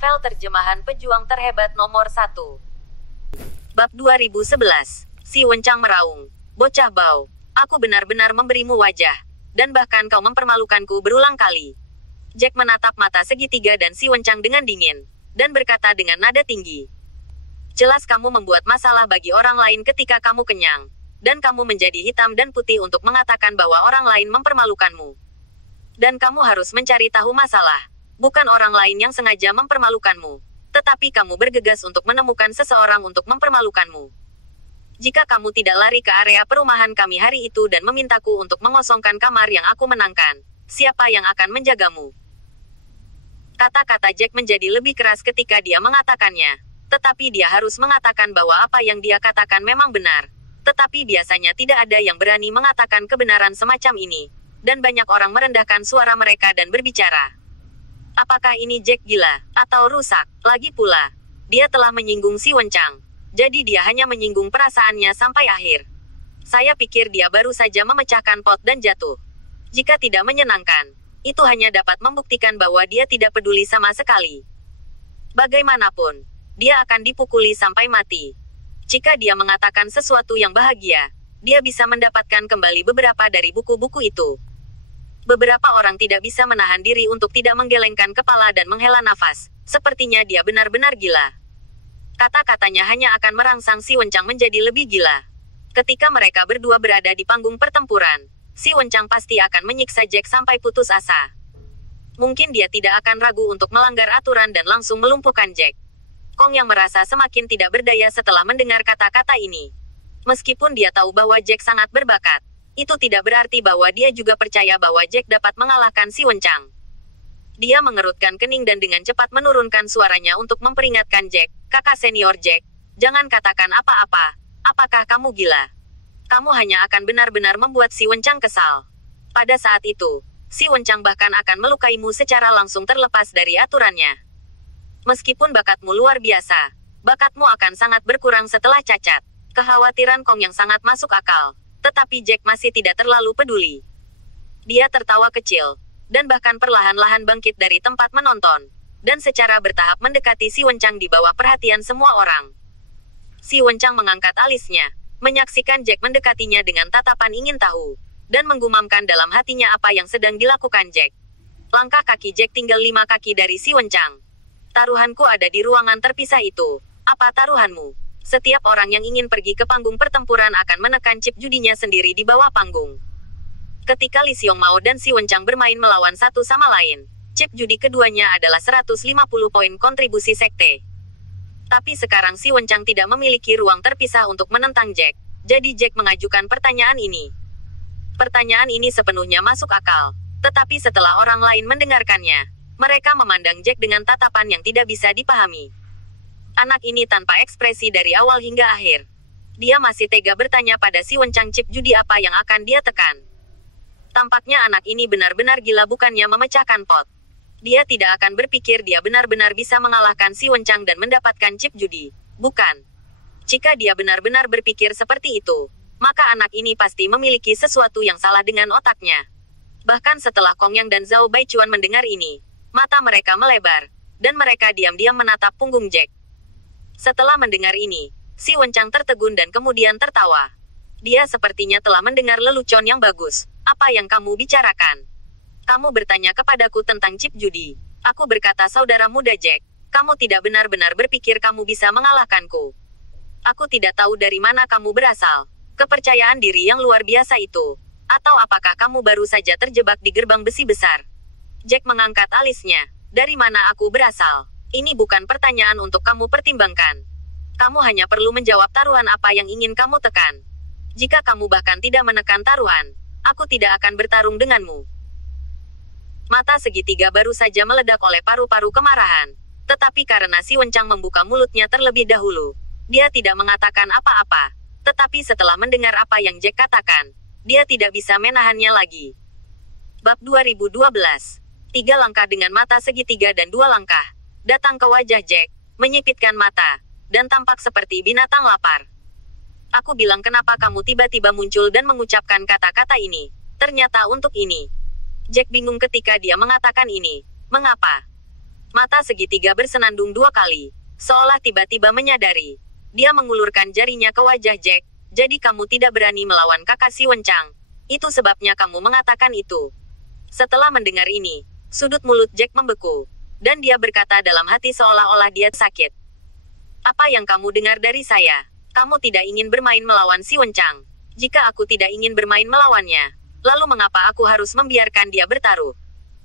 Novel terjemahan pejuang terhebat nomor 1. Bab 2011. Si Wencang meraung. Bocah bau. Aku benar-benar memberimu wajah. Dan bahkan kau mempermalukanku berulang kali. Jack menatap mata segitiga dan si Wencang dengan dingin. Dan berkata dengan nada tinggi. Jelas kamu membuat masalah bagi orang lain ketika kamu kenyang. Dan kamu menjadi hitam dan putih untuk mengatakan bahwa orang lain mempermalukanmu. Dan kamu harus mencari tahu masalah. Bukan orang lain yang sengaja mempermalukanmu. Tetapi kamu bergegas untuk menemukan seseorang untuk mempermalukanmu. Jika kamu tidak lari ke area perumahan kami hari itu dan memintaku untuk mengosongkan kamar yang aku menangkan, siapa yang akan menjagamu? Kata-kata Jack menjadi lebih keras ketika dia mengatakannya. Tetapi dia harus mengatakan bahwa apa yang dia katakan memang benar. Tetapi biasanya tidak ada yang berani mengatakan kebenaran semacam ini. Dan banyak orang merendahkan suara mereka dan berbicara. Apakah ini Jack gila, atau rusak? Lagi pula, dia telah menyinggung si Wencang. Jadi dia hanya menyinggung perasaannya sampai akhir. Saya pikir dia baru saja memecahkan pot dan jatuh. Jika tidak menyenangkan, itu hanya dapat membuktikan bahwa dia tidak peduli sama sekali. Bagaimanapun, dia akan dipukuli sampai mati. Jika dia mengatakan sesuatu yang bahagia, dia bisa mendapatkan kembali beberapa dari buku-buku itu. Beberapa orang tidak bisa menahan diri untuk tidak menggelengkan kepala dan menghela nafas. Sepertinya dia benar-benar gila. Kata-katanya hanya akan merangsang si Wencang menjadi lebih gila. Ketika mereka berdua berada di panggung pertempuran, si Wencang pasti akan menyiksa Jack sampai putus asa. Mungkin dia tidak akan ragu untuk melanggar aturan dan langsung melumpuhkan Jack. Kong yang merasa semakin tidak berdaya setelah mendengar kata-kata ini. Meskipun dia tahu bahwa Jack sangat berbakat, itu tidak berarti bahwa dia juga percaya bahwa Jack dapat mengalahkan si Wencang. Dia mengerutkan kening dan dengan cepat menurunkan suaranya untuk memperingatkan Jack. Kakak senior Jack, jangan katakan apa-apa. Apakah kamu gila? Kamu hanya akan benar-benar membuat si Wencang kesal. Pada saat itu, si Wencang bahkan akan melukaimu secara langsung terlepas dari aturannya. Meskipun bakatmu luar biasa, bakatmu akan sangat berkurang setelah cacat. Kekhawatiran Kong yang sangat masuk akal. Tetapi Jack masih tidak terlalu peduli. Dia tertawa kecil, dan bahkan perlahan-lahan bangkit dari tempat menonton, dan secara bertahap mendekati si Wencang di bawah perhatian semua orang. Si Wencang mengangkat alisnya, menyaksikan Jack mendekatinya dengan tatapan ingin tahu, dan menggumamkan dalam hatinya apa yang sedang dilakukan Jack. Langkah kaki Jack tinggal 5 kaki dari si Wencang. Taruhanku ada di ruangan terpisah itu. Apa taruhanmu? Setiap orang yang ingin pergi ke panggung pertempuran akan menekan chip judinya sendiri di bawah panggung. Ketika Li Xiongmao dan si Wencang bermain melawan satu sama lain, chip judi keduanya adalah 150 poin kontribusi sekte. Tapi sekarang si Wencang tidak memiliki ruang terpisah untuk menentang Jack, jadi Jack mengajukan pertanyaan ini. Pertanyaan ini sepenuhnya masuk akal, tetapi setelah orang lain mendengarkannya, mereka memandang Jack dengan tatapan yang tidak bisa dipahami. Anak ini tanpa ekspresi dari awal hingga akhir. Dia masih tega bertanya pada si Wencang chip judi apa yang akan dia tekan. Tampaknya anak ini benar-benar gila bukannya memecahkan pot. Dia tidak akan berpikir dia benar-benar bisa mengalahkan si Wencang dan mendapatkan chip judi. Bukan. Jika dia benar-benar berpikir seperti itu, maka anak ini pasti memiliki sesuatu yang salah dengan otaknya. Bahkan setelah Kong Yang dan Zhao Baichuan mendengar ini, mata mereka melebar, dan mereka diam-diam menatap punggung Jack. Setelah mendengar ini, si Wencang tertegun dan kemudian tertawa. Dia sepertinya telah mendengar lelucon yang bagus. Apa yang kamu bicarakan? Kamu bertanya kepadaku tentang chip judi. Aku berkata saudara muda Jack, kamu tidak benar-benar berpikir kamu bisa mengalahkanku. Aku tidak tahu dari mana kamu berasal. Kepercayaan diri yang luar biasa itu. Atau apakah kamu baru saja terjebak di gerbang besi besar? Jack mengangkat alisnya. Dari mana aku berasal? Ini bukan pertanyaan untuk kamu pertimbangkan. Kamu hanya perlu menjawab taruhan apa yang ingin kamu tekan. Jika kamu bahkan tidak menekan taruhan, aku tidak akan bertarung denganmu. Mata segitiga baru saja meledak oleh paru-paru kemarahan. Tetapi karena si Wencang membuka mulutnya terlebih dahulu, dia tidak mengatakan apa-apa. Tetapi setelah mendengar apa yang Jack katakan, dia tidak bisa menahannya lagi. Bab 2012. 3 langkah dengan mata segitiga dan 2 langkah. Datang ke wajah Jack, menyipitkan mata, dan tampak seperti binatang lapar. Aku bilang kenapa kamu tiba-tiba muncul dan mengucapkan kata-kata ini. Ternyata untuk ini. Jack bingung ketika dia mengatakan ini. Mengapa? Mata segitiga bersenandung 2 kali, seolah tiba-tiba menyadari. Dia mengulurkan jarinya ke wajah Jack. Jadi kamu tidak berani melawan kakak si Wencang. Itu sebabnya kamu mengatakan itu. Setelah mendengar ini, sudut mulut Jack membeku. Dan dia berkata dalam hati seolah-olah dia sakit. Apa yang kamu dengar dari saya? Kamu tidak ingin bermain melawan si Wencang. Jika aku tidak ingin bermain melawannya, lalu mengapa aku harus membiarkan dia bertaruh?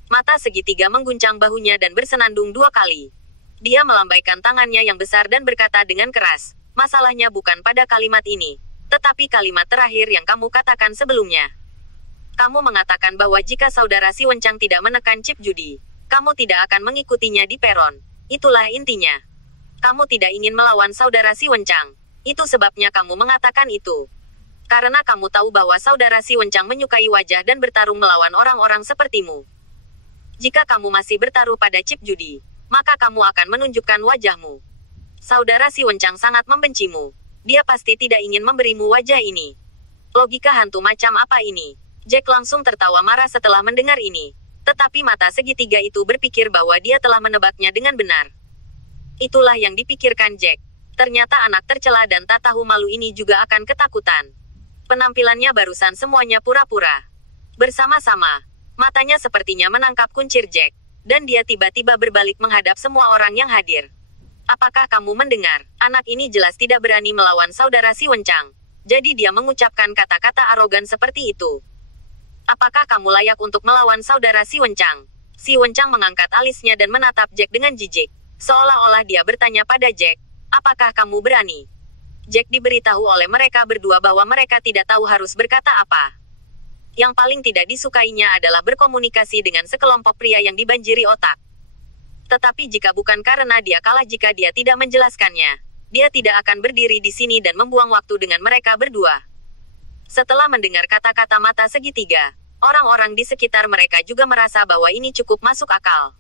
Mata segitiga mengguncang bahunya dan bersenandung 2 kali. Dia melambaikan tangannya yang besar dan berkata dengan keras, masalahnya bukan pada kalimat ini, tetapi kalimat terakhir yang kamu katakan sebelumnya. Kamu mengatakan bahwa jika saudara si Wencang tidak menekan chip judi, kamu tidak akan mengikutinya di peron. Itulah intinya. Kamu tidak ingin melawan saudara si Wencang. Itu sebabnya kamu mengatakan itu. Karena kamu tahu bahwa saudara si Wencang menyukai wajah dan bertarung melawan orang-orang sepertimu. Jika kamu masih bertaruh pada chip judi, maka kamu akan menunjukkan wajahmu. Saudara si Wencang sangat membencimu. Dia pasti tidak ingin memberimu wajah ini. Logika hantu macam apa ini? Jack langsung tertawa marah setelah mendengar ini. Tetapi mata segitiga itu berpikir bahwa dia telah menebaknya dengan benar. Itulah yang dipikirkan Jack. Ternyata anak tercela dan tak tahu malu ini juga akan ketakutan. Penampilannya barusan semuanya pura-pura. Bersama-sama, matanya sepertinya menangkap kuncir Jack. Dan dia tiba-tiba berbalik menghadap semua orang yang hadir. Apakah kamu mendengar? Anak ini jelas tidak berani melawan saudara si Wencang. Jadi dia mengucapkan kata-kata arogan seperti itu. Apakah kamu layak untuk melawan saudara si Wencang? Si Wencang mengangkat alisnya dan menatap Jack dengan jijik. Seolah-olah dia bertanya pada Jack, apakah kamu berani? Jack diberitahu oleh mereka berdua bahwa mereka tidak tahu harus berkata apa. Yang paling tidak disukainya adalah berkomunikasi dengan sekelompok pria yang dibanjiri otak. Tetapi jika bukan karena dia kalah jika dia tidak menjelaskannya, dia tidak akan berdiri di sini dan membuang waktu dengan mereka berdua. Setelah mendengar kata-kata mata segitiga, orang-orang di sekitar mereka juga merasa bahwa ini cukup masuk akal.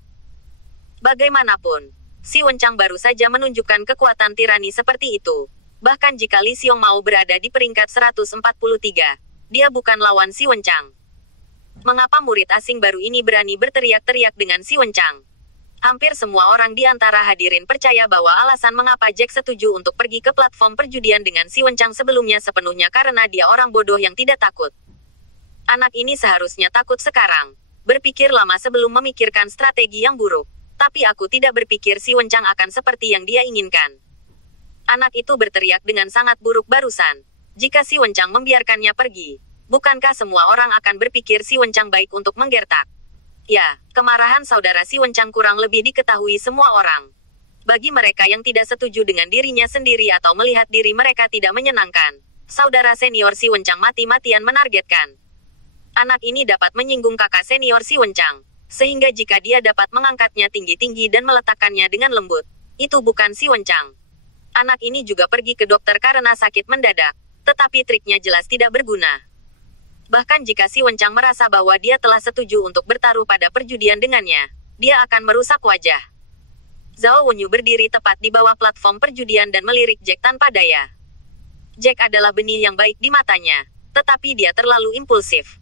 Bagaimanapun, si Wencang baru saja menunjukkan kekuatan tirani seperti itu. Bahkan jika Li Xiong mau berada di peringkat 143, dia bukan lawan si Wencang. Mengapa murid asing baru ini berani berteriak-teriak dengan si Wencang? Hampir semua orang di antara hadirin percaya bahwa alasan mengapa Jack setuju untuk pergi ke platform perjudian dengan si Wencang sebelumnya sepenuhnya karena dia orang bodoh yang tidak takut. Anak ini seharusnya takut sekarang. Berpikir lama sebelum memikirkan strategi yang buruk. Tapi aku tidak berpikir si Wencang akan seperti yang dia inginkan. Anak itu berteriak dengan sangat buruk barusan. Jika si Wencang membiarkannya pergi, bukankah semua orang akan berpikir si Wencang baik untuk menggertak? Ya, kemarahan saudara si Wencang kurang lebih diketahui semua orang. Bagi mereka yang tidak setuju dengan dirinya sendiri atau melihat diri mereka tidak menyenangkan, saudara senior si Wencang mati-matian menargetkan. Anak ini dapat menyinggung kakak senior si Wencang, sehingga jika dia dapat mengangkatnya tinggi-tinggi dan meletakkannya dengan lembut, itu bukan si Wencang. Anak ini juga pergi ke dokter karena sakit mendadak. Tetapi triknya jelas tidak berguna. Bahkan jika si Wencang merasa bahwa dia telah setuju untuk bertaruh pada perjudian dengannya, dia akan merusak wajah. Zhao Wenyu berdiri tepat di bawah platform perjudian dan melirik Jack tanpa daya. Jack adalah benih yang baik di matanya, tetapi dia terlalu impulsif.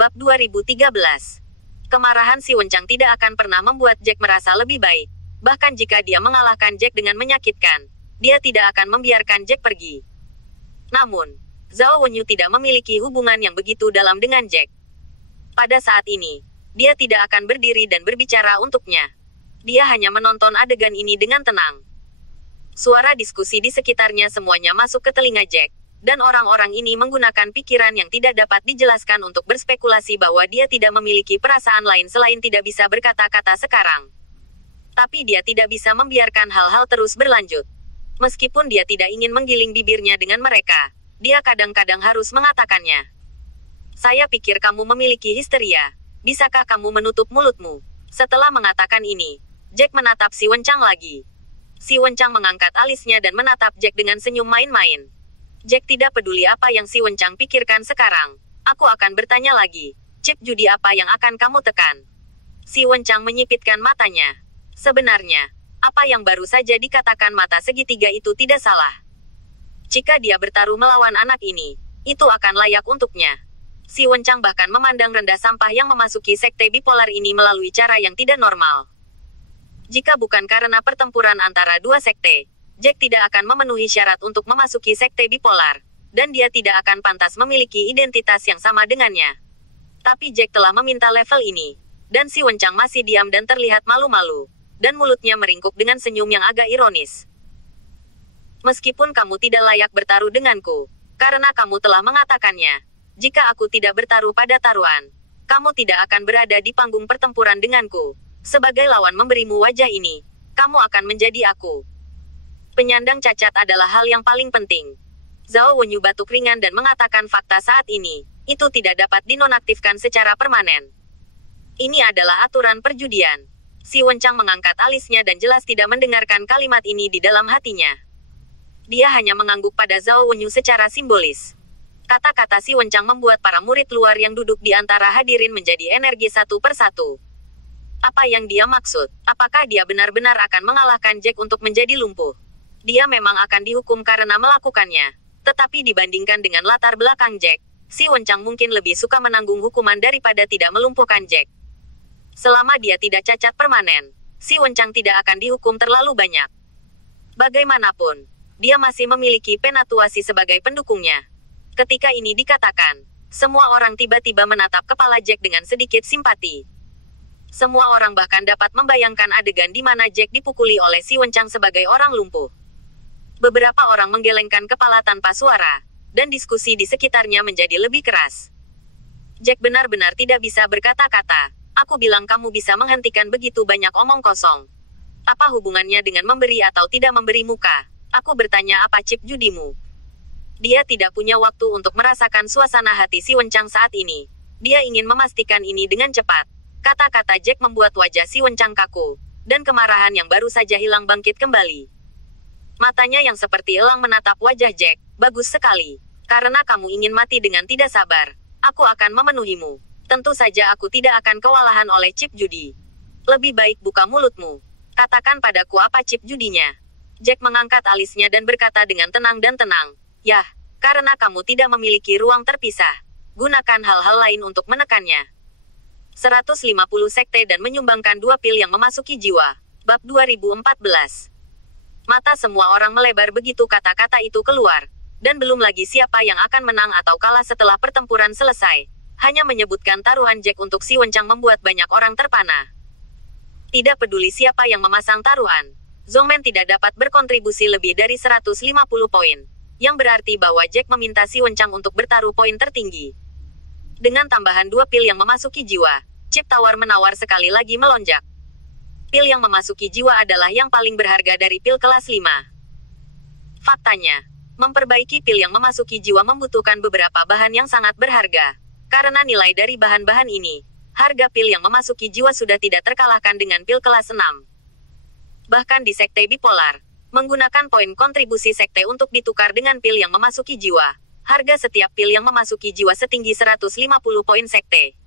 Bab 2013. Kemarahan si Wencang tidak akan pernah membuat Jack merasa lebih baik. Bahkan jika dia mengalahkan Jack dengan menyakitkan, dia tidak akan membiarkan Jack pergi. Namun, Zhao Wenyu tidak memiliki hubungan yang begitu dalam dengan Jack. Pada saat ini, dia tidak akan berdiri dan berbicara untuknya. Dia hanya menonton adegan ini dengan tenang. Suara diskusi di sekitarnya semuanya masuk ke telinga Jack, dan orang-orang ini menggunakan pikiran yang tidak dapat dijelaskan untuk berspekulasi bahwa dia tidak memiliki perasaan lain selain tidak bisa berkata-kata sekarang. Tapi dia tidak bisa membiarkan hal-hal terus berlanjut. Meskipun dia tidak ingin menggiling bibirnya dengan mereka, dia kadang-kadang harus mengatakannya. Saya pikir kamu memiliki histeria. Bisakah kamu menutup mulutmu? Setelah mengatakan ini, Jack menatap si Wencang lagi. Si Wencang mengangkat alisnya dan menatap Jack dengan senyum main-main. Jack tidak peduli apa yang si Wencang pikirkan sekarang. Aku akan bertanya lagi. Chip judi apa yang akan kamu tekan? Si Wencang menyipitkan matanya. Sebenarnya, apa yang baru saja dikatakan mata segitiga itu tidak salah. Jika dia bertaruh melawan anak ini, itu akan layak untuknya. Si Wencang bahkan memandang rendah sampah yang memasuki sekte bipolar ini melalui cara yang tidak normal. Jika bukan karena pertempuran antara dua sekte, Jack tidak akan memenuhi syarat untuk memasuki sekte bipolar, dan dia tidak akan pantas memiliki identitas yang sama dengannya. Tapi Jack telah meminta level ini, dan si Wencang masih diam dan terlihat malu-malu, dan mulutnya meringkuk dengan senyum yang agak ironis. Meskipun kamu tidak layak bertaruh denganku, karena kamu telah mengatakannya, jika aku tidak bertaruh pada taruhan, kamu tidak akan berada di panggung pertempuran denganku. Sebagai lawan memberimu wajah ini, kamu akan menjadi aku. Penyandang cacat adalah hal yang paling penting. Zhao Wenyu batuk ringan dan mengatakan fakta saat ini, itu tidak dapat dinonaktifkan secara permanen. Ini adalah aturan perjudian. Si Wencang mengangkat alisnya dan jelas tidak mendengarkan kalimat ini di dalam hatinya. Dia hanya mengangguk pada Zhao Wenyu secara simbolis. Kata-kata si Wencang membuat para murid luar yang duduk di antara hadirin menjadi energi satu persatu. Apa yang dia maksud? Apakah dia benar-benar akan mengalahkan Jack untuk menjadi lumpuh? Dia memang akan dihukum karena melakukannya. Tetapi dibandingkan dengan latar belakang Jack, si Wencang mungkin lebih suka menanggung hukuman daripada tidak melumpuhkan Jack. Selama dia tidak cacat permanen, si Wencang tidak akan dihukum terlalu banyak. Bagaimanapun, dia masih memiliki penatuasi sebagai pendukungnya. Ketika ini dikatakan, semua orang tiba-tiba menatap kepala Jack dengan sedikit simpati. Semua orang bahkan dapat membayangkan adegan di mana Jack dipukuli oleh si Wencang sebagai orang lumpuh. Beberapa orang menggelengkan kepala tanpa suara, dan diskusi di sekitarnya menjadi lebih keras. Jack benar-benar tidak bisa berkata-kata. Aku bilang kamu bisa menghentikan begitu banyak omong kosong. Apa hubungannya dengan memberi atau tidak memberi muka? Aku bertanya apa chip judimu? Dia tidak punya waktu untuk merasakan suasana hati si Wencang saat ini. Dia ingin memastikan ini dengan cepat. Kata-kata Jack membuat wajah si Wencang kaku, dan kemarahan yang baru saja hilang bangkit kembali. Matanya yang seperti elang menatap wajah Jack. Bagus sekali. Karena kamu ingin mati dengan tidak sabar, aku akan memenuhimu. Tentu saja aku tidak akan kewalahan oleh chip judi. Lebih baik buka mulutmu. Katakan padaku apa chip judinya. Jack mengangkat alisnya dan berkata dengan tenang dan tenang. Yah, karena kamu tidak memiliki ruang terpisah. Gunakan hal-hal lain untuk menekannya. 150 sekte dan menyumbangkan 2 pil yang memasuki jiwa. Bab 2014. Mata semua orang melebar begitu kata-kata itu keluar. Dan belum lagi siapa yang akan menang atau kalah setelah pertempuran selesai. Hanya menyebutkan taruhan Jack untuk si Wencang membuat banyak orang terpana. Tidak peduli siapa yang memasang taruhan, Zhongmen tidak dapat berkontribusi lebih dari 150 poin. Yang berarti bahwa Jack meminta si Wencang untuk bertaruh poin tertinggi. Dengan tambahan 2 pil yang memasuki jiwa, chip tawar-menawar sekali lagi melonjak. Pil yang memasuki jiwa adalah yang paling berharga dari pil kelas 5. Faktanya, memperbaiki pil yang memasuki jiwa membutuhkan beberapa bahan yang sangat berharga. Karena nilai dari bahan-bahan ini, harga pil yang memasuki jiwa sudah tidak terkalahkan dengan pil kelas 6. Bahkan di sekte bipolar, menggunakan poin kontribusi sekte untuk ditukar dengan pil yang memasuki jiwa. Harga setiap pil yang memasuki jiwa setinggi 150 poin sekte.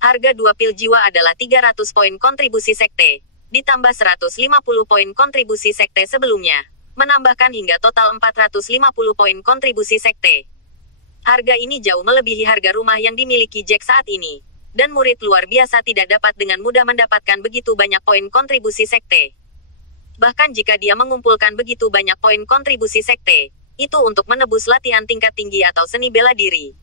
Harga 2 pil jiwa adalah 300 poin kontribusi sekte, ditambah 150 poin kontribusi sekte sebelumnya, menambahkan hingga total 450 poin kontribusi sekte. Harga ini jauh melebihi harga rumah yang dimiliki Jack saat ini, dan murid luar biasa tidak dapat dengan mudah mendapatkan begitu banyak poin kontribusi sekte. Bahkan jika dia mengumpulkan begitu banyak poin kontribusi sekte, itu untuk menebus latihan tingkat tinggi atau seni bela diri.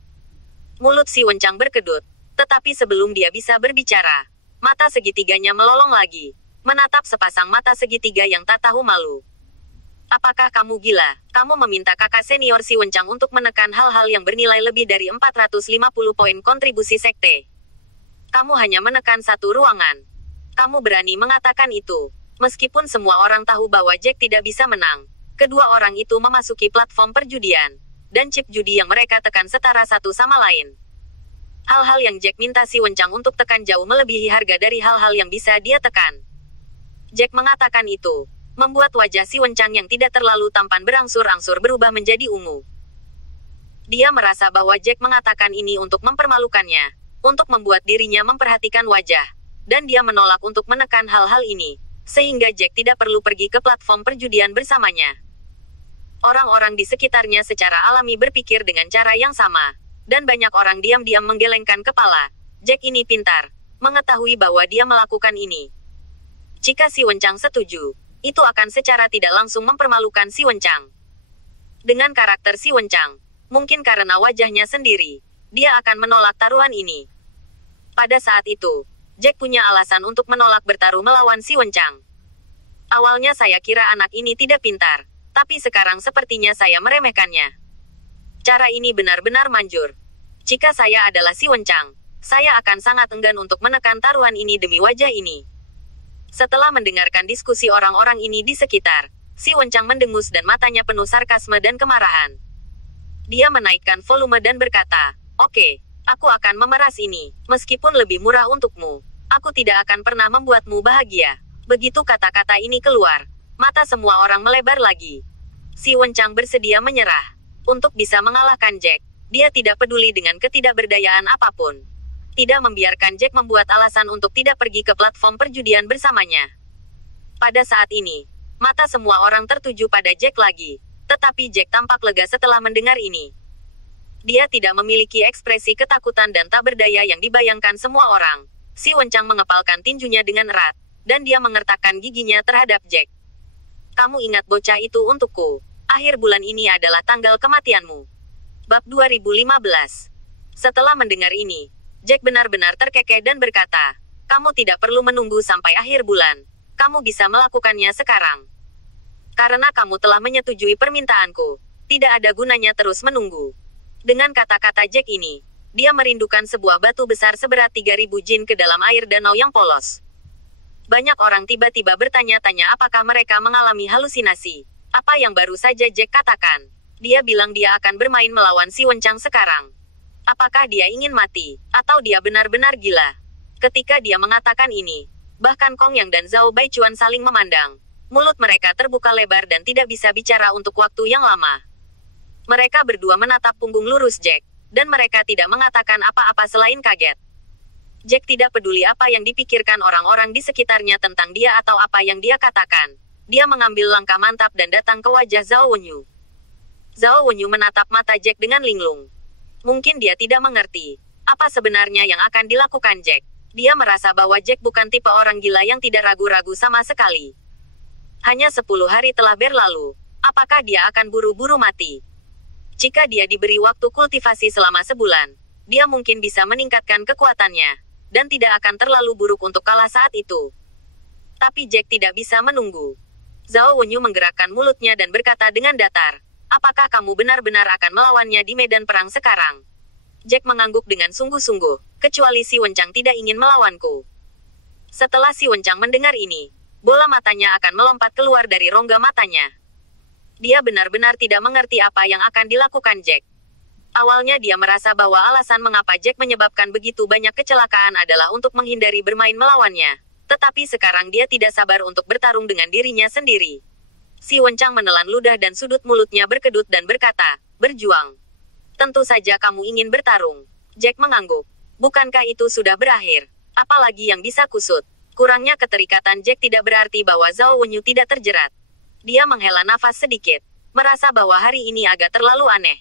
Mulut si Wencang berkedut, tetapi sebelum dia bisa berbicara, mata segitiganya melolong lagi, menatap sepasang mata segitiga yang tak tahu malu. Apakah kamu gila? Kamu meminta kakak senior si Wencang untuk menekan hal-hal yang bernilai lebih dari 450 poin kontribusi sekte. Kamu hanya menekan satu ruangan. Kamu berani mengatakan itu, meskipun semua orang tahu bahwa Jack tidak bisa menang. Kedua orang itu memasuki platform perjudian, dan chip judi yang mereka tekan setara satu sama lain. Hal-hal yang Jack minta si Wencang untuk tekan jauh melebihi harga dari hal-hal yang bisa dia tekan. Jack mengatakan itu, membuat wajah si Wencang yang tidak terlalu tampan berangsur-angsur berubah menjadi ungu. Dia merasa bahwa Jack mengatakan ini untuk mempermalukannya, untuk membuat dirinya memperhatikan wajah, dan dia menolak untuk menekan hal-hal ini, sehingga Jack tidak perlu pergi ke platform perjudian bersamanya. Orang-orang di sekitarnya secara alami berpikir dengan cara yang sama, dan banyak orang diam-diam menggelengkan kepala. Jack ini pintar, mengetahui bahwa dia melakukan ini. Jika Si Wencang setuju, itu akan secara tidak langsung mempermalukan Si Wencang. Dengan karakter Si Wencang, mungkin karena wajahnya sendiri, dia akan menolak taruhan ini. Pada saat itu, Jack punya alasan untuk menolak bertaruh melawan Si Wencang. Awalnya saya kira anak ini tidak pintar, tapi sekarang sepertinya saya meremehkannya. Cara ini benar-benar manjur. Jika saya adalah Si Wencang, saya akan sangat enggan untuk menekan taruhan ini demi wajah ini. Setelah mendengarkan diskusi orang-orang ini di sekitar, Si Wencang mendengus dan matanya penuh sarkasme dan kemarahan. Dia menaikkan volume dan berkata, "Oke, aku akan memeras ini, meskipun lebih murah untukmu. Aku tidak akan pernah membuatmu bahagia." Begitu kata-kata ini keluar, mata semua orang melebar lagi. Si Wencang bersedia menyerah. Untuk bisa mengalahkan Jack, dia tidak peduli dengan ketidakberdayaan apapun. Tidak membiarkan Jack membuat alasan untuk tidak pergi ke platform perjudian bersamanya. Pada saat ini, mata semua orang tertuju pada Jack lagi, tetapi Jack tampak lega setelah mendengar ini. Dia tidak memiliki ekspresi ketakutan dan tak berdaya yang dibayangkan semua orang. Si Wencang mengepalkan tinjunya dengan erat, dan dia mengertakkan giginya terhadap Jack. "Kamu ingat bocah itu untukku. Akhir bulan ini adalah tanggal kematianmu." Bab 2015. Setelah mendengar ini, Jack benar-benar terkekeh dan berkata, "Kamu tidak perlu menunggu sampai akhir bulan. Kamu bisa melakukannya sekarang. Karena kamu telah menyetujui permintaanku, tidak ada gunanya terus menunggu." Dengan kata-kata Jack ini, dia merindukan sebuah batu besar seberat 3.000 jin ke dalam air danau yang polos. Banyak orang tiba-tiba bertanya-tanya apakah mereka mengalami halusinasi. Apa yang baru saja Jack katakan? Dia bilang dia akan bermain melawan Si Wencang sekarang. Apakah dia ingin mati, atau dia benar-benar gila? Ketika dia mengatakan ini, bahkan Kong Yang dan Zhao Baichuan saling memandang. Mulut mereka terbuka lebar dan tidak bisa bicara untuk waktu yang lama. Mereka berdua menatap punggung lurus Jack, dan mereka tidak mengatakan apa-apa selain kaget. Jack tidak peduli apa yang dipikirkan orang-orang di sekitarnya tentang dia atau apa yang dia katakan. Dia mengambil langkah mantap dan datang ke wajah Zhao Wenyu. Zhao Wenyu menatap mata Jack dengan linglung. Mungkin dia tidak mengerti apa sebenarnya yang akan dilakukan Jack. Dia merasa bahwa Jack bukan tipe orang gila yang tidak ragu-ragu sama sekali. Hanya 10 hari telah berlalu. Apakah dia akan buru-buru mati? Jika dia diberi waktu kultivasi selama sebulan, dia mungkin bisa meningkatkan kekuatannya, dan tidak akan terlalu buruk untuk kalah saat itu. Tapi Jack tidak bisa menunggu. Zhao Wenyu menggerakkan mulutnya dan berkata dengan datar, "Apakah kamu benar-benar akan melawannya di medan perang sekarang?" Jack mengangguk dengan sungguh-sungguh, "Kecuali Si Wencang tidak ingin melawanku." Setelah Si Wencang mendengar ini, bola matanya akan melompat keluar dari rongga matanya. Dia benar-benar tidak mengerti apa yang akan dilakukan Jack. Awalnya dia merasa bahwa alasan mengapa Jack menyebabkan begitu banyak kecelakaan adalah untuk menghindari bermain melawannya. Tetapi sekarang dia tidak sabar untuk bertarung dengan dirinya sendiri. Si Wencang menelan ludah dan sudut mulutnya berkedut dan berkata, "Berjuang. Tentu saja kamu ingin bertarung." Jack mengangguk. Bukankah itu sudah berakhir? Apalagi yang bisa kusut? Kurangnya keterikatan Jack tidak berarti bahwa Zhao Wenyu tidak terjerat. Dia menghela nafas sedikit, merasa bahwa hari ini agak terlalu aneh.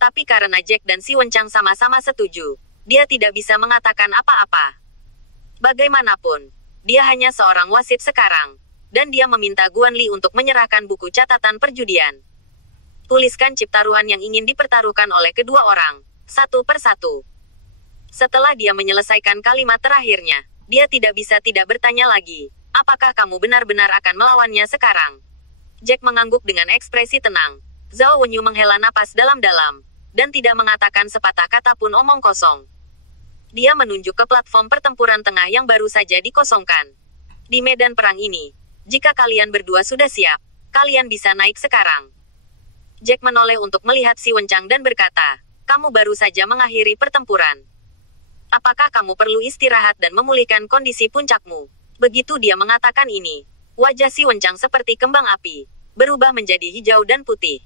Tapi karena Jack dan Si Wencang sama-sama setuju, dia tidak bisa mengatakan apa-apa. Bagaimanapun, dia hanya seorang wasit sekarang. Dan dia meminta Guan Li untuk menyerahkan buku catatan perjudian. Tuliskan chip taruhan yang ingin dipertaruhkan oleh kedua orang, satu persatu. Setelah dia menyelesaikan kalimat terakhirnya, dia tidak bisa tidak bertanya lagi, "Apakah kamu benar-benar akan melawannya sekarang?" Jack mengangguk dengan ekspresi tenang. Zhao Wenyu menghela napas dalam-dalam, dan tidak mengatakan sepatah kata pun omong kosong. Dia menunjuk ke platform pertempuran tengah yang baru saja dikosongkan. "Di medan perang ini, jika kalian berdua sudah siap, kalian bisa naik sekarang." Jack menoleh untuk melihat Si Wencang dan berkata, "Kamu baru saja mengakhiri pertempuran. Apakah kamu perlu istirahat dan memulihkan kondisi puncakmu?" Begitu dia mengatakan ini, wajah Si Wencang seperti kembang api, berubah menjadi hijau dan putih.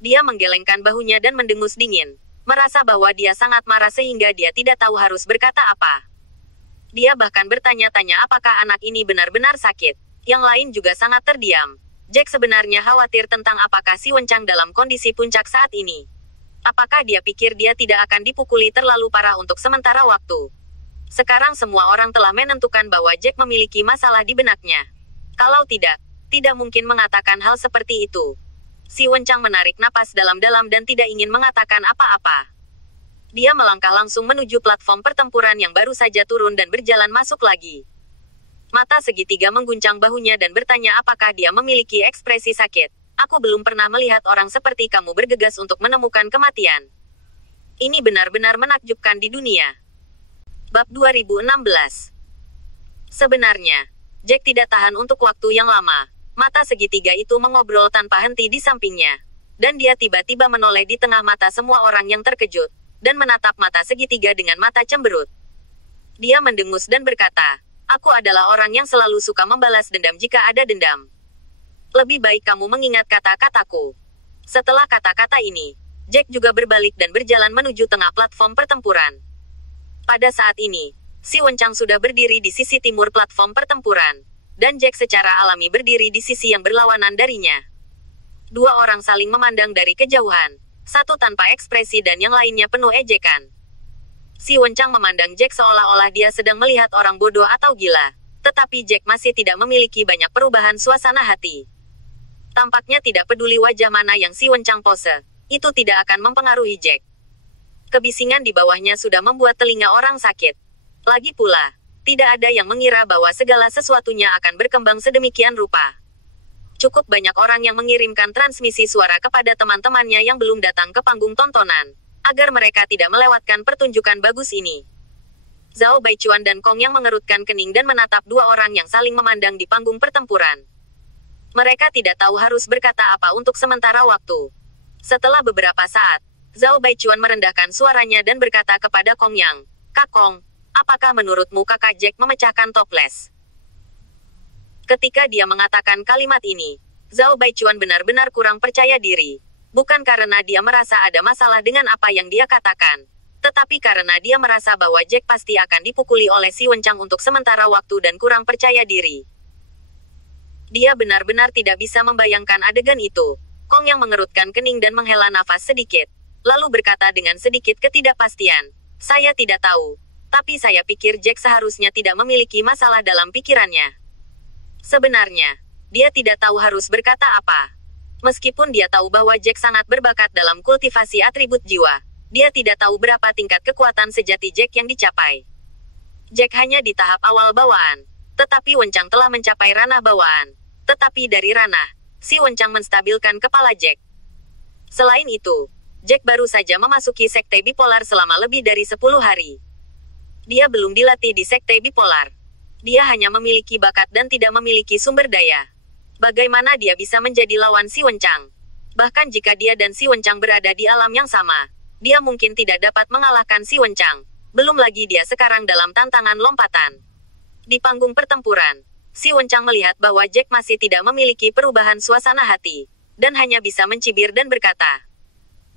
Dia menggelengkan bahunya dan mendengus dingin, merasa bahwa dia sangat marah sehingga dia tidak tahu harus berkata apa. Dia bahkan bertanya-tanya apakah anak ini benar-benar sakit. Yang lain juga sangat terdiam. Jack sebenarnya khawatir tentang apakah Si Wencang dalam kondisi puncak saat ini. Apakah dia pikir dia tidak akan dipukuli terlalu parah untuk sementara waktu? Sekarang semua orang telah menentukan bahwa Jack memiliki masalah di benaknya. Kalau tidak mungkin mengatakan hal seperti itu. Si Wenchang menarik napas dalam-dalam dan tidak ingin mengatakan apa-apa. Dia melangkah langsung menuju platform pertempuran yang baru saja turun dan berjalan masuk lagi. Mata segitiga mengguncang bahunya dan bertanya apakah dia memiliki ekspresi sakit. Aku belum pernah melihat orang seperti kamu bergegas untuk menemukan kematian. Ini benar-benar menakjubkan di dunia. Bab 2016. Sebenarnya, Jack tidak tahan untuk waktu yang lama. Mata segitiga itu mengobrol tanpa henti di sampingnya. Dan dia tiba-tiba menoleh di tengah mata semua orang yang terkejut, dan menatap mata segitiga dengan mata cemberut. Dia mendengus dan berkata, "Aku adalah orang yang selalu suka membalas dendam jika ada dendam. Lebih baik kamu mengingat kata-kataku." Setelah kata-kata ini, Jack juga berbalik dan berjalan menuju tengah platform pertempuran. Pada saat ini, si Wenchang sudah berdiri di sisi timur platform pertempuran, dan Jack secara alami berdiri di sisi yang berlawanan darinya. Dua orang saling memandang dari kejauhan, satu tanpa ekspresi dan yang lainnya penuh ejekan. Si Wenchang memandang Jack seolah-olah dia sedang melihat orang bodoh atau gila, tetapi Jack masih tidak memiliki banyak perubahan suasana hati. Tampaknya tidak peduli wajah mana yang si Wenchang pose, itu tidak akan mempengaruhi Jack. Kebisingan di bawahnya sudah membuat telinga orang sakit. Lagi pula, tidak ada yang mengira bahwa segala sesuatunya akan berkembang sedemikian rupa. Cukup banyak orang yang mengirimkan transmisi suara kepada teman-temannya yang belum datang ke panggung tontonan, agar mereka tidak melewatkan pertunjukan bagus ini. Zhao Baichuan dan Kong yang mengerutkan kening dan menatap dua orang yang saling memandang di panggung pertempuran. Mereka tidak tahu harus berkata apa untuk sementara waktu. Setelah beberapa saat, Zhao Baichuan merendahkan suaranya dan berkata kepada Kong Yang, "Kak Kong, apakah menurutmu kakak Jack memecahkan toples?" Ketika dia mengatakan kalimat ini, Zhao Baichuan benar-benar kurang percaya diri. Bukan karena dia merasa ada masalah dengan apa yang dia katakan, tetapi karena dia merasa bahwa Jack pasti akan dipukuli oleh si Wenchang untuk sementara waktu dan kurang percaya diri. Dia benar-benar tidak bisa membayangkan adegan itu. Kong yang mengerutkan kening dan menghela nafas sedikit, lalu berkata dengan sedikit ketidakpastian, "Saya tidak tahu, tapi saya pikir Jack seharusnya tidak memiliki masalah dalam pikirannya." Sebenarnya, dia tidak tahu harus berkata apa. Meskipun dia tahu bahwa Jack sangat berbakat dalam kultivasi atribut jiwa, dia tidak tahu berapa tingkat kekuatan sejati Jack yang dicapai. Jack hanya di tahap awal bawaan, tetapi Wenchang telah mencapai ranah bawaan. Tetapi dari ranah, si Wenchang menstabilkan kepala Jack. Selain itu, Jack baru saja memasuki sekte bipolar selama lebih dari 10 hari. Dia belum dilatih di sekte bipolar. Dia hanya memiliki bakat dan tidak memiliki sumber daya. Bagaimana dia bisa menjadi lawan si Wenchang? Bahkan jika dia dan si Wenchang berada di alam yang sama, dia mungkin tidak dapat mengalahkan si Wenchang. Belum lagi dia sekarang dalam tantangan lompatan. Di panggung pertempuran, si Wenchang melihat bahwa Jack masih tidak memiliki perubahan suasana hati, dan hanya bisa mencibir dan berkata,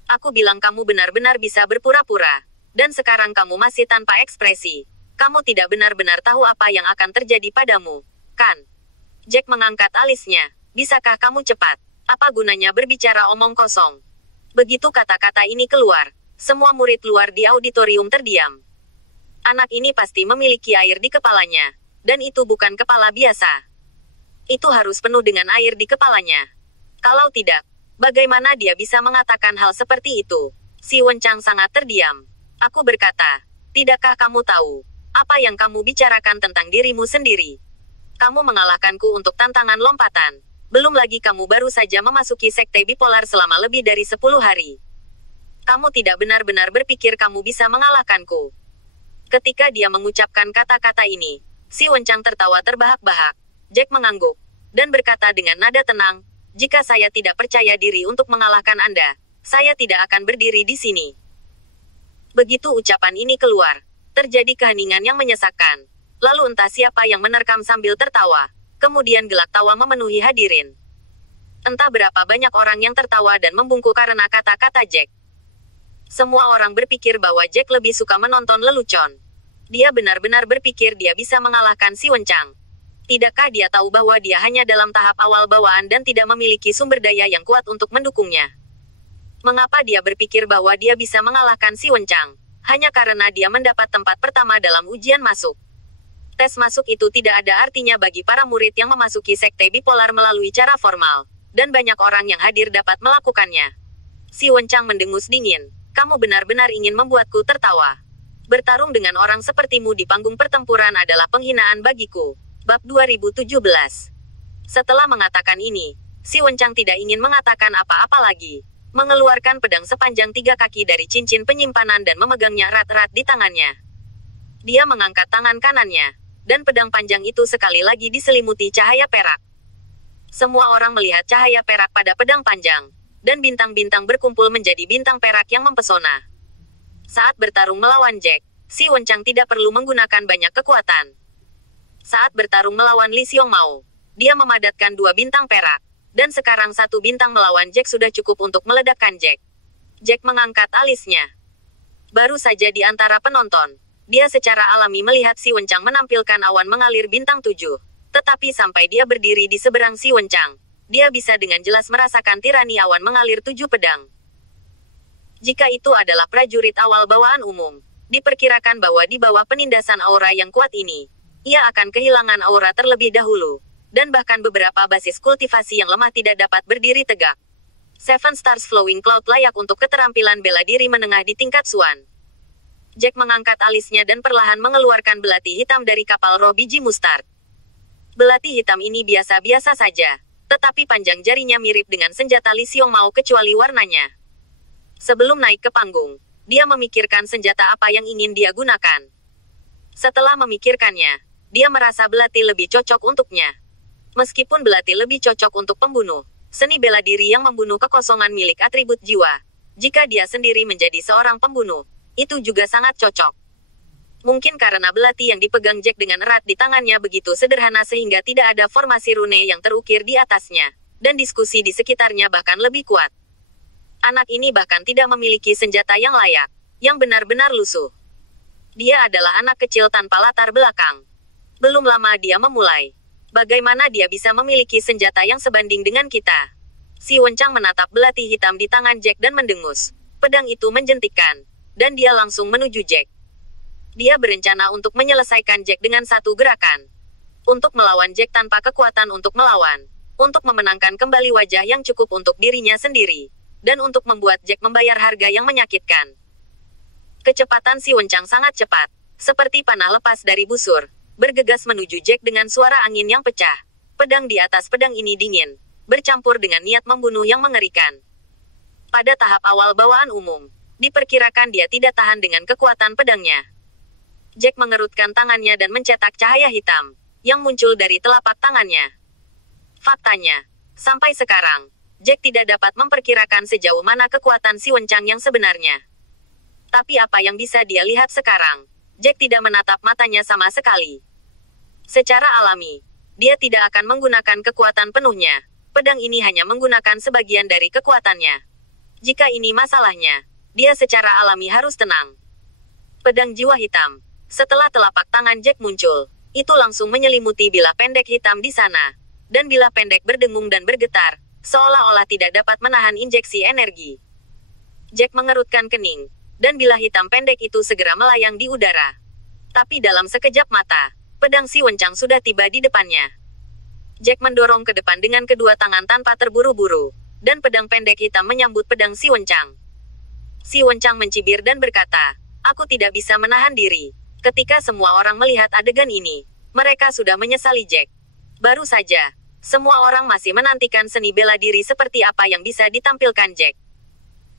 "Aku bilang kamu benar-benar bisa berpura-pura, dan sekarang kamu masih tanpa ekspresi. Kamu tidak benar-benar tahu apa yang akan terjadi padamu, kan?" Jack mengangkat alisnya. "Bisakah kamu cepat? Apa gunanya berbicara omong kosong?" Begitu kata-kata ini keluar, semua murid luar di auditorium terdiam. Anak ini pasti memiliki air di kepalanya, dan itu bukan kepala biasa. Itu harus penuh dengan air di kepalanya. Kalau tidak, bagaimana dia bisa mengatakan hal seperti itu? Si Wenchang sangat terdiam. Aku berkata, "Tidakkah kamu tahu apa yang kamu bicarakan tentang dirimu sendiri? Kamu mengalahkanku untuk tantangan lompatan. Belum lagi kamu baru saja memasuki sekte bipolar selama lebih dari 10 hari. Kamu tidak benar-benar berpikir kamu bisa mengalahkanku." Ketika dia mengucapkan kata-kata ini, si Wenchang tertawa terbahak-bahak. Jack mengangguk, dan berkata dengan nada tenang, "Jika saya tidak percaya diri untuk mengalahkan Anda, saya tidak akan berdiri di sini." Begitu ucapan ini keluar, terjadi keheningan yang menyesakkan. Lalu entah siapa yang menerkam sambil tertawa. Kemudian gelak tawa memenuhi hadirin. Entah berapa banyak orang yang tertawa dan membungkuk karena kata-kata Jack. Semua orang berpikir bahwa Jack lebih suka menonton lelucon. Dia benar-benar berpikir dia bisa mengalahkan si Wenchang. Tidakkah dia tahu bahwa dia hanya dalam tahap awal bawaan dan tidak memiliki sumber daya yang kuat untuk mendukungnya? Mengapa dia berpikir bahwa dia bisa mengalahkan si Wenchang? hanya karena dia mendapat tempat pertama dalam ujian masuk. Tes masuk itu tidak ada artinya bagi para murid yang memasuki sekte bipolar melalui cara formal, dan banyak orang yang hadir dapat melakukannya. Si Wenchang mendengus dingin. Kamu benar-benar ingin membuatku tertawa. Bertarung dengan orang sepertimu di panggung pertempuran adalah penghinaan bagiku. Bab 2017. Setelah mengatakan ini, si Wenchang tidak ingin mengatakan apa-apa lagi. Mengeluarkan pedang sepanjang 3 kaki dari cincin penyimpanan dan memegangnya erat-erat di tangannya. Dia mengangkat tangan kanannya, dan pedang panjang itu sekali lagi diselimuti cahaya perak. Semua orang melihat cahaya perak pada pedang panjang, dan bintang-bintang berkumpul menjadi bintang perak yang mempesona. Saat bertarung melawan Jack, si Wenchang tidak perlu menggunakan banyak kekuatan. Saat bertarung melawan Li Xiongmao, dia memadatkan 2 bintang perak, dan sekarang 1 bintang melawan Jack sudah cukup untuk meledakkan Jack. Jack mengangkat alisnya. Baru saja di antara penonton, dia secara alami melihat si Wenchang menampilkan awan mengalir bintang 7. Tetapi sampai dia berdiri di seberang si Wenchang, dia bisa dengan jelas merasakan tirani awan mengalir 7 pedang. Jika itu adalah prajurit awal bawaan umum, diperkirakan bahwa di bawah penindasan aura yang kuat ini, ia akan kehilangan aura terlebih dahulu, dan bahkan beberapa basis kultivasi yang lemah tidak dapat berdiri tegak. Seven Stars Flowing Cloud layak untuk keterampilan bela diri menengah di tingkat Suan. Jack mengangkat alisnya dan perlahan mengeluarkan belati hitam dari kapal roh biji mustard. Belati hitam ini biasa-biasa saja, tetapi panjang jarinya mirip dengan senjata Li Xiongmao kecuali warnanya. Sebelum naik ke panggung, dia memikirkan senjata apa yang ingin dia gunakan. Setelah memikirkannya, dia merasa belati lebih cocok untuknya. Meskipun belati lebih cocok untuk pembunuh, seni bela diri yang membunuh kekosongan milik atribut jiwa, jika dia sendiri menjadi seorang pembunuh, itu juga sangat cocok. Mungkin karena belati yang dipegang Jack dengan erat di tangannya begitu sederhana sehingga tidak ada formasi rune yang terukir di atasnya, dan diskusi di sekitarnya bahkan lebih kuat. Anak ini bahkan tidak memiliki senjata yang layak, yang benar-benar lusuh. Dia adalah anak kecil tanpa latar belakang. Belum lama dia memulai. Bagaimana dia bisa memiliki senjata yang sebanding dengan kita? Si Wenchang menatap belati hitam di tangan Jack dan mendengus. Pedang itu menjentikkan, dan dia langsung menuju Jack. Dia berencana untuk menyelesaikan Jack dengan satu gerakan. Untuk melawan Jack tanpa kekuatan untuk melawan. Untuk memenangkan kembali wajah yang cukup untuk dirinya sendiri. Dan untuk membuat Jack membayar harga yang menyakitkan. Kecepatan si Wenchang sangat cepat. Seperti panah lepas dari busur. Bergegas menuju Jack dengan suara angin yang pecah. Pedang di atas pedang ini dingin. Bercampur dengan niat membunuh yang mengerikan. Pada tahap awal bawaan umum, diperkirakan dia tidak tahan dengan kekuatan pedangnya. Jack mengerutkan tangannya dan mencetak cahaya hitam, yang muncul dari telapak tangannya. Faktanya, sampai sekarang, Jack tidak dapat memperkirakan sejauh mana kekuatan si Wenchang yang sebenarnya. Tapi apa yang bisa dia lihat sekarang, Jack tidak menatap matanya sama sekali. Secara alami, dia tidak akan menggunakan kekuatan penuhnya. Pedang ini hanya menggunakan sebagian dari kekuatannya. Jika ini masalahnya, dia secara alami harus tenang. Pedang jiwa hitam. Setelah telapak tangan Jack muncul, itu langsung menyelimuti bilah pendek hitam di sana. Dan bilah pendek berdengung dan bergetar, seolah-olah tidak dapat menahan injeksi energi. Jack mengerutkan kening, dan bilah hitam pendek itu segera melayang di udara. Tapi dalam sekejap mata, pedang si Wenchang sudah tiba di depannya. Jack mendorong ke depan dengan kedua tangan tanpa terburu-buru, dan pedang pendek hitam menyambut pedang si Wenchang. Si Wenchang mencibir dan berkata, "Aku tidak bisa menahan diri." Ketika semua orang melihat adegan ini, mereka sudah menyesali Jack. Baru saja, semua orang masih menantikan seni bela diri seperti apa yang bisa ditampilkan Jack.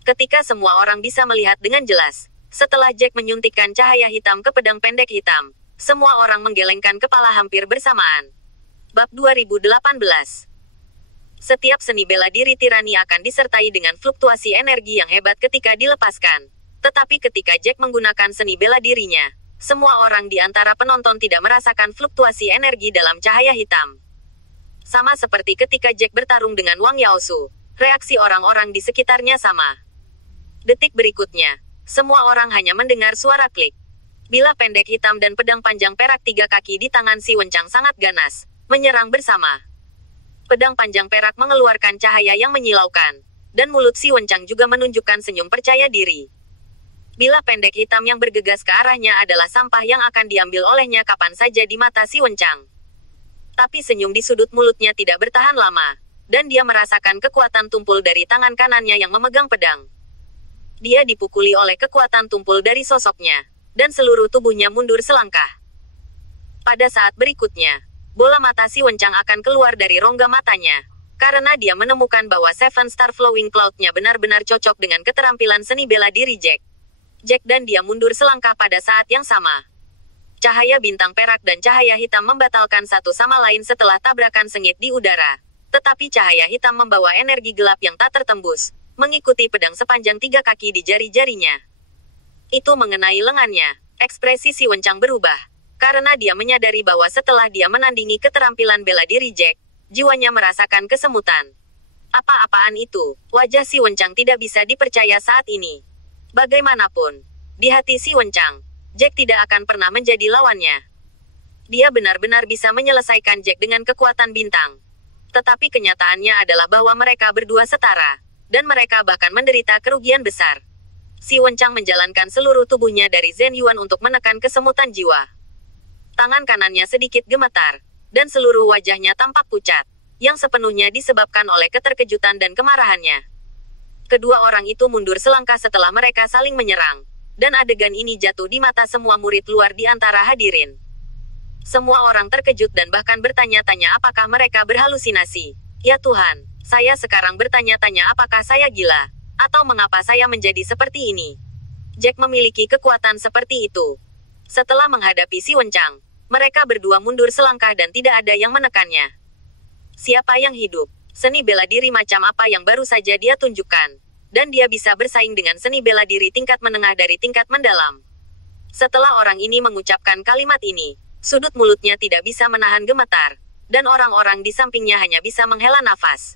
Ketika semua orang bisa melihat dengan jelas, setelah Jack menyuntikkan cahaya hitam ke pedang pendek hitam, semua orang menggelengkan kepala hampir bersamaan. Bab 2018. Setiap seni bela diri tirani akan disertai dengan fluktuasi energi yang hebat ketika dilepaskan. Tetapi ketika Jack menggunakan seni bela dirinya, semua orang di antara penonton tidak merasakan fluktuasi energi dalam cahaya hitam. Sama seperti ketika Jack bertarung dengan Wang Yaosu, reaksi orang-orang di sekitarnya sama. Detik berikutnya, semua orang hanya mendengar suara klik. Bilah pendek hitam dan pedang panjang perak 3 kaki di tangan si Wenchang sangat ganas, menyerang bersama. Pedang panjang perak mengeluarkan cahaya yang menyilaukan, dan mulut si Wenchang juga menunjukkan senyum percaya diri. Bila pendek hitam yang bergegas ke arahnya adalah sampah yang akan diambil olehnya kapan saja di mata si Wencang. Tapi senyum di sudut mulutnya tidak bertahan lama, dan dia merasakan kekuatan tumpul dari tangan kanannya yang memegang pedang. Dia dipukuli oleh kekuatan tumpul dari sosoknya, dan seluruh tubuhnya mundur selangkah. Pada saat berikutnya, bola mata si Wencang akan keluar dari rongga matanya, karena dia menemukan bahwa Seven Star Flowing Cloud-nya benar-benar cocok dengan keterampilan seni bela diri Jack. Jack dan dia mundur selangkah pada saat yang sama. Cahaya bintang perak dan cahaya hitam membatalkan satu sama lain setelah tabrakan sengit di udara. Tetapi cahaya hitam membawa energi gelap yang tak tertembus, mengikuti pedang sepanjang 3 kaki di jari-jarinya. Itu mengenai lengannya. Ekspresi si Wencang berubah, karena dia menyadari bahwa setelah dia menandingi keterampilan bela diri Jack, jiwanya merasakan kesemutan. Apa-apaan itu? Wajah si Wencang tidak bisa dipercaya saat ini. Bagaimanapun, di hati si Wencang, Jack tidak akan pernah menjadi lawannya. Dia benar-benar bisa menyelesaikan Jack dengan kekuatan bintang. Tetapi kenyataannya adalah bahwa mereka berdua setara, dan mereka bahkan menderita kerugian besar. Si Wencang menjalankan seluruh tubuhnya dari Zhen Yuan untuk menekan kesemutan jiwa. Tangan kanannya sedikit gemetar, dan seluruh wajahnya tampak pucat, yang sepenuhnya disebabkan oleh keterkejutan dan kemarahannya. Kedua orang itu mundur selangkah setelah mereka saling menyerang, dan adegan ini jatuh di mata semua murid luar di antara hadirin. Semua orang terkejut dan bahkan bertanya-tanya apakah mereka berhalusinasi. Ya Tuhan, saya sekarang bertanya-tanya apakah saya gila, atau mengapa saya menjadi seperti ini. Jack memiliki kekuatan seperti itu. Setelah menghadapi si Wencang, mereka berdua mundur selangkah dan tidak ada yang menekannya. Siapa yang hidup? Seni bela diri macam apa yang baru saja dia tunjukkan? Dan dia bisa bersaing dengan seni bela diri tingkat menengah dari tingkat mendalam. Setelah orang ini mengucapkan kalimat ini, sudut mulutnya tidak bisa menahan gemetar, dan orang-orang di sampingnya hanya bisa menghela nafas.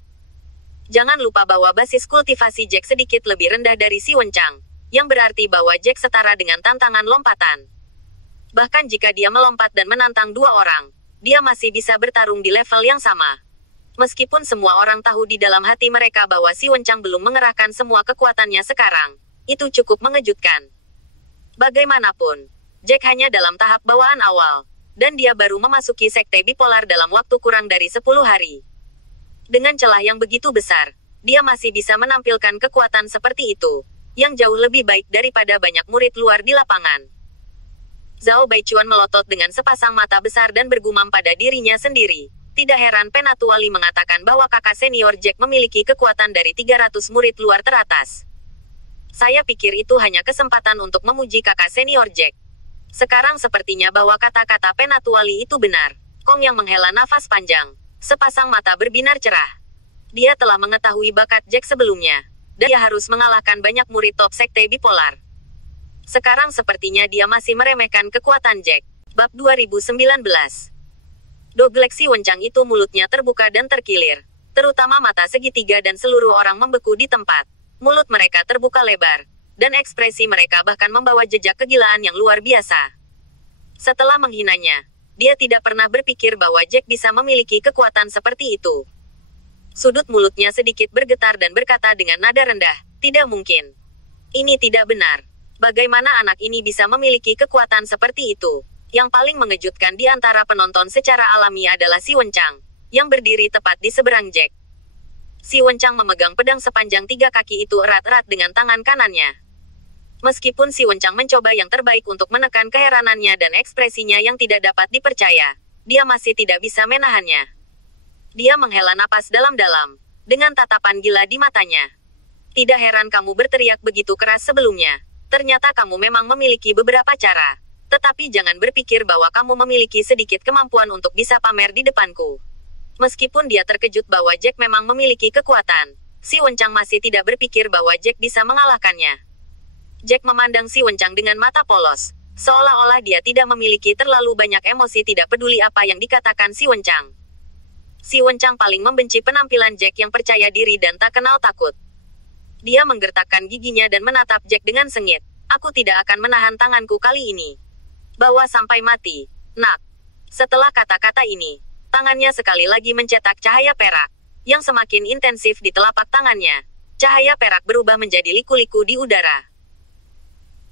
Jangan lupa bahwa basis kultivasi Jack sedikit lebih rendah dari si Wencang, yang berarti bahwa Jack setara dengan tantangan lompatan. Bahkan jika dia melompat dan menantang 2 orang, dia masih bisa bertarung di level yang sama. Meskipun semua orang tahu di dalam hati mereka bahwa si Wencang belum mengerahkan semua kekuatannya sekarang, itu cukup mengejutkan. Bagaimanapun, Jack hanya dalam tahap bawaan awal, dan dia baru memasuki sekte bipolar dalam waktu kurang dari 10 hari. Dengan celah yang begitu besar, dia masih bisa menampilkan kekuatan seperti itu, yang jauh lebih baik daripada banyak murid luar di lapangan. Zhao Baichuan melotot dengan sepasang mata besar dan bergumam pada dirinya sendiri. Tidak heran Penatuali mengatakan bahwa kakak senior Jack memiliki kekuatan dari 300 murid luar teratas. Saya pikir itu hanya kesempatan untuk memuji kakak senior Jack. Sekarang sepertinya bahwa kata-kata Penatuali itu benar. Kong yang menghela nafas panjang. Sepasang mata berbinar cerah. Dia telah mengetahui bakat Jack sebelumnya, dan dia harus mengalahkan banyak murid top sekte bipolar. Sekarang sepertinya dia masih meremehkan kekuatan Jack. Bab 2019. Doglek si Wencang itu mulutnya terbuka dan terkilir. Terutama mata segitiga dan seluruh orang membeku di tempat. Mulut mereka terbuka lebar, dan ekspresi mereka bahkan membawa jejak kegilaan yang luar biasa. Setelah menghinanya, dia tidak pernah berpikir bahwa Jack bisa memiliki kekuatan seperti itu. Sudut mulutnya sedikit bergetar dan berkata dengan nada rendah, "Tidak mungkin. Ini tidak benar. Bagaimana anak ini bisa memiliki kekuatan seperti itu?" Yang paling mengejutkan di antara penonton secara alami adalah si Wencang, yang berdiri tepat di seberang Jack. Si Wencang memegang pedang sepanjang 3 kaki itu erat-erat dengan tangan kanannya. Meskipun si Wencang mencoba yang terbaik untuk menekan keheranannya dan ekspresinya yang tidak dapat dipercaya, dia masih tidak bisa menahannya. Dia menghela napas dalam-dalam, dengan tatapan gila di matanya. Tidak heran kamu berteriak begitu keras sebelumnya. Ternyata kamu memang memiliki beberapa cara. Tetapi jangan berpikir bahwa kamu memiliki sedikit kemampuan untuk bisa pamer di depanku. Meskipun dia terkejut bahwa Jack memang memiliki kekuatan, si Wencang masih tidak berpikir bahwa Jack bisa mengalahkannya. Jack memandang si Wencang dengan mata polos, seolah-olah dia tidak memiliki terlalu banyak emosi, tidak peduli apa yang dikatakan si Wencang. Si Wencang paling membenci penampilan Jack yang percaya diri dan tak kenal takut. Dia menggertakkan giginya dan menatap Jack dengan sengit. Aku tidak akan menahan tanganku kali ini. Bawa sampai mati, nak. Setelah kata-kata ini, tangannya sekali lagi mencetak cahaya perak, yang semakin intensif di telapak tangannya. Cahaya perak berubah menjadi liku-liku di udara.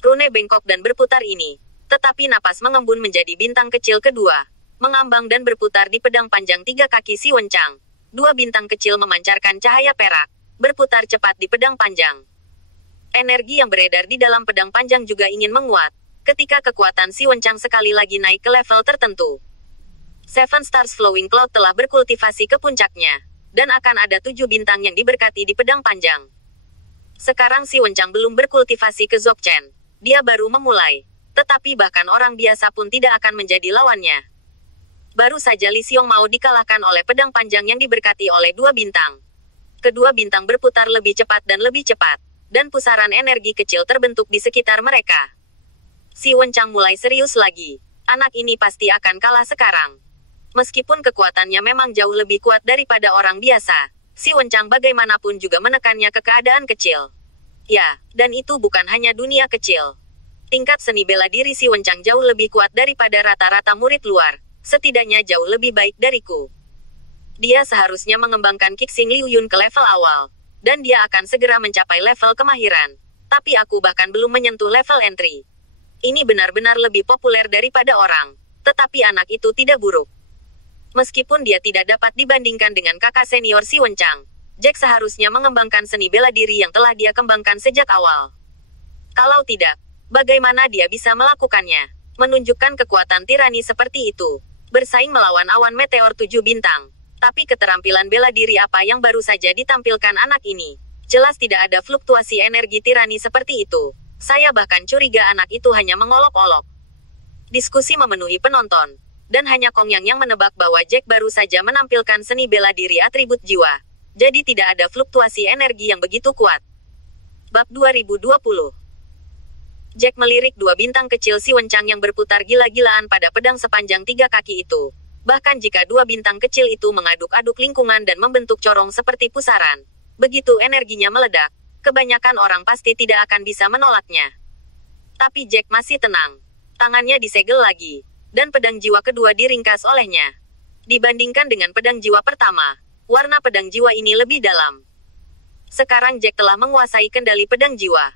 Rune bengkok dan berputar ini. Tetapi napas mengembun menjadi bintang kecil kedua. Mengambang dan berputar di pedang panjang 3 kaki si Wencang. 2 bintang kecil memancarkan cahaya perak. Berputar cepat di pedang panjang. Energi yang beredar di dalam pedang panjang juga ingin menguat. Ketika kekuatan si Wencang sekali lagi naik ke level tertentu. Seven Stars Flowing Cloud telah berkultivasi ke puncaknya. Dan akan ada 7 bintang yang diberkati di pedang panjang. Sekarang si Wencang belum berkultivasi ke Dzogchen. Dia baru memulai. Tetapi bahkan orang biasa pun tidak akan menjadi lawannya. Baru saja Li Xiong mau dikalahkan oleh pedang panjang yang diberkati oleh 2 bintang. Kedua bintang berputar lebih cepat dan lebih cepat. Dan pusaran energi kecil terbentuk di sekitar mereka. Si Wencang mulai serius lagi. Anak ini pasti akan kalah sekarang. Meskipun kekuatannya memang jauh lebih kuat daripada orang biasa, si Wencang bagaimanapun juga menekannya ke keadaan kecil. Ya, dan itu bukan hanya dunia kecil. Tingkat seni bela diri si Wencang jauh lebih kuat daripada rata-rata murid luar. Setidaknya jauh lebih baik dariku. Dia seharusnya mengembangkan Kixing Liu Yun ke level awal. Dan dia akan segera mencapai level kemahiran. Tapi aku bahkan belum menyentuh level entry. Ini benar-benar lebih populer daripada orang. Tetapi anak itu tidak buruk. Meskipun dia tidak dapat dibandingkan dengan kakak senior si Wencang, Jack seharusnya mengembangkan seni bela diri yang telah dia kembangkan sejak awal. Kalau tidak, bagaimana dia bisa melakukannya? Menunjukkan kekuatan tirani seperti itu. Bersaing melawan awan meteor 7 bintang. Tapi keterampilan bela diri apa yang baru saja ditampilkan anak ini? Jelas tidak ada fluktuasi energi tirani seperti itu. Saya bahkan curiga anak itu hanya mengolok-olok. Diskusi memenuhi penonton. Dan hanya Kong yang menebak bahwa Jack baru saja menampilkan seni bela diri atribut jiwa. Jadi tidak ada fluktuasi energi yang begitu kuat. Bab 2020. Jack melirik 2 bintang kecil si Wencang yang berputar gila-gilaan pada pedang sepanjang 3 kaki itu. Bahkan jika 2 bintang kecil itu mengaduk-aduk lingkungan dan membentuk corong seperti pusaran. Begitu energinya meledak, kebanyakan orang pasti tidak akan bisa menolaknya. Tapi Jack masih tenang. Tangannya disegel lagi. Dan pedang jiwa kedua diringkas olehnya. Dibandingkan dengan pedang jiwa pertama, warna pedang jiwa ini lebih dalam. Sekarang Jack telah menguasai kendali pedang jiwa.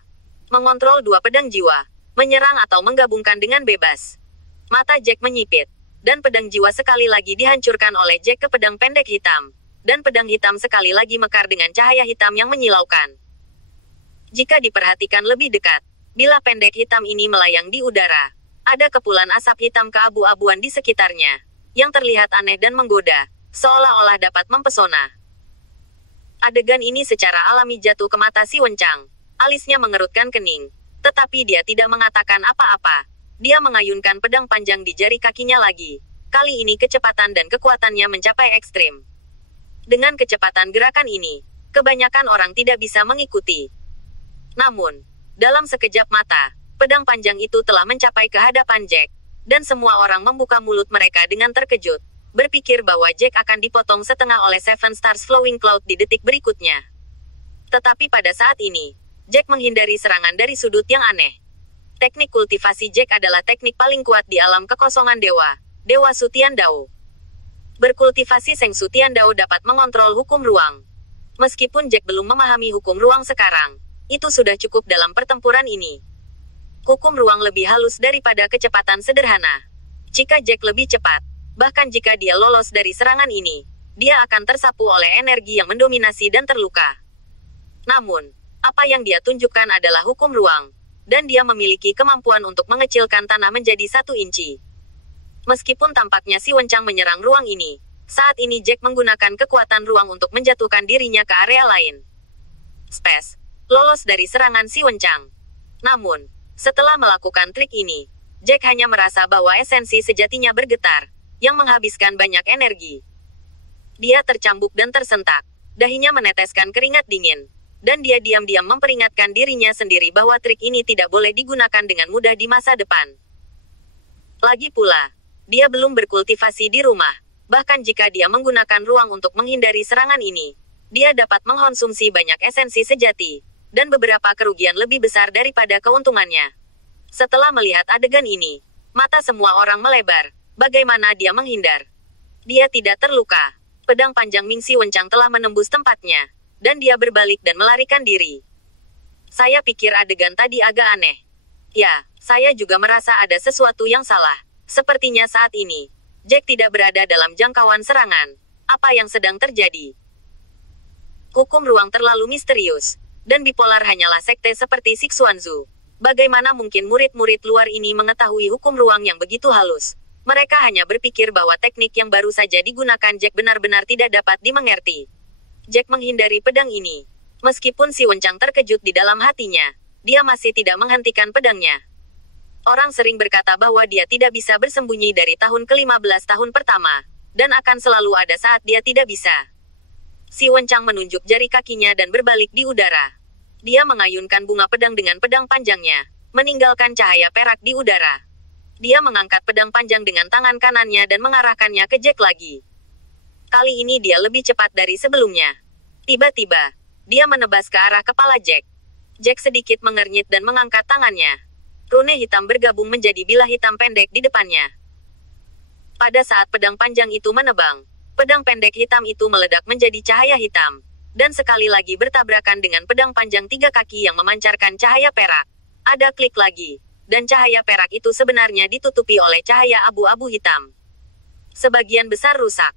Mengontrol 2 pedang jiwa. Menyerang atau menggabungkan dengan bebas. Mata Jack menyipit. Dan pedang jiwa sekali lagi dihancurkan oleh Jack ke pedang pendek hitam. Dan pedang hitam sekali lagi mekar dengan cahaya hitam yang menyilaukan. Jika diperhatikan lebih dekat, bila pendek hitam ini melayang di udara, ada kepulan asap hitam keabu-abuan di sekitarnya, yang terlihat aneh dan menggoda, seolah-olah dapat mempesona. Adegan ini secara alami jatuh ke mata si Wencang. Alisnya mengerutkan kening. Tetapi dia tidak mengatakan apa-apa. Dia mengayunkan pedang panjang di jari kakinya lagi. Kali ini kecepatan dan kekuatannya mencapai ekstrim. Dengan kecepatan gerakan ini, kebanyakan orang tidak bisa mengikuti. Namun, dalam sekejap mata, pedang panjang itu telah mencapai ke hadapan Jack. Dan semua orang membuka mulut mereka dengan terkejut. Berpikir bahwa Jack akan dipotong setengah oleh Seven Stars Flowing Cloud di detik berikutnya. Tetapi pada saat ini, Jack menghindari serangan dari sudut yang aneh. Teknik kultivasi Jack adalah teknik paling kuat di alam kekosongan dewa, Dewa Su Tiandao. Berkultivasi Seng Su Tiandao dapat mengontrol hukum ruang. Meskipun Jack belum memahami hukum ruang sekarang, itu sudah cukup dalam pertempuran ini. Hukum ruang lebih halus daripada kecepatan sederhana. Jika Jack lebih cepat, bahkan jika dia lolos dari serangan ini, dia akan tersapu oleh energi yang mendominasi dan terluka. Namun, apa yang dia tunjukkan adalah hukum ruang. Dan dia memiliki kemampuan untuk mengecilkan tanah menjadi 1 inci. Meskipun tampaknya si Wencang menyerang ruang ini, saat ini Jack menggunakan kekuatan ruang untuk menjatuhkan dirinya ke area lain. Space, lolos dari serangan si Wencang. Namun, setelah melakukan trik ini, Jack hanya merasa bahwa esensi sejatinya bergetar, yang menghabiskan banyak energi. Dia tercambuk dan tersentak, dahinya meneteskan keringat dingin. Dan dia diam-diam memperingatkan dirinya sendiri bahwa trik ini tidak boleh digunakan dengan mudah di masa depan. Lagi pula, dia belum berkultivasi di rumah. Bahkan jika dia menggunakan ruang untuk menghindari serangan ini, dia dapat mengkonsumsi banyak esensi sejati, dan beberapa kerugian lebih besar daripada keuntungannya. Setelah melihat adegan ini, mata semua orang melebar. Bagaimana dia menghindar? Dia tidak terluka. Pedang panjang Mingxi Wencang telah menembus tempatnya. Dan dia berbalik dan melarikan diri. Saya pikir adegan tadi agak aneh. Ya, saya juga merasa ada sesuatu yang salah. Sepertinya saat ini, Jack tidak berada dalam jangkauan serangan. Apa yang sedang terjadi? Hukum ruang terlalu misterius, dan bipolar hanyalah sekte seperti Sixuanzu. Bagaimana mungkin murid-murid luar ini mengetahui hukum ruang yang begitu halus? Mereka hanya berpikir bahwa teknik yang baru saja digunakan Jack benar-benar tidak dapat dimengerti. Jack menghindari pedang ini. Meskipun si Wencang terkejut di dalam hatinya, dia masih tidak menghentikan pedangnya. Orang sering berkata bahwa dia tidak bisa bersembunyi dari tahun ke-15 tahun pertama, dan akan selalu ada saat dia tidak bisa. Si Wencang menunjuk jari kakinya dan berbalik di udara. Dia mengayunkan bunga pedang dengan pedang panjangnya, meninggalkan cahaya perak di udara. Dia mengangkat pedang panjang dengan tangan kanannya dan mengarahkannya ke Jack lagi. Kali ini dia lebih cepat dari sebelumnya. Tiba-tiba, dia menebas ke arah kepala Jack. Jack sedikit mengernyit dan mengangkat tangannya. Rune hitam bergabung menjadi bilah hitam pendek di depannya. Pada saat pedang panjang itu menebang, pedang pendek hitam itu meledak menjadi cahaya hitam, dan sekali lagi bertabrakan dengan pedang panjang 3 kaki yang memancarkan cahaya perak. Ada klik lagi, dan cahaya perak itu sebenarnya ditutupi oleh cahaya abu-abu hitam. Sebagian besar rusak.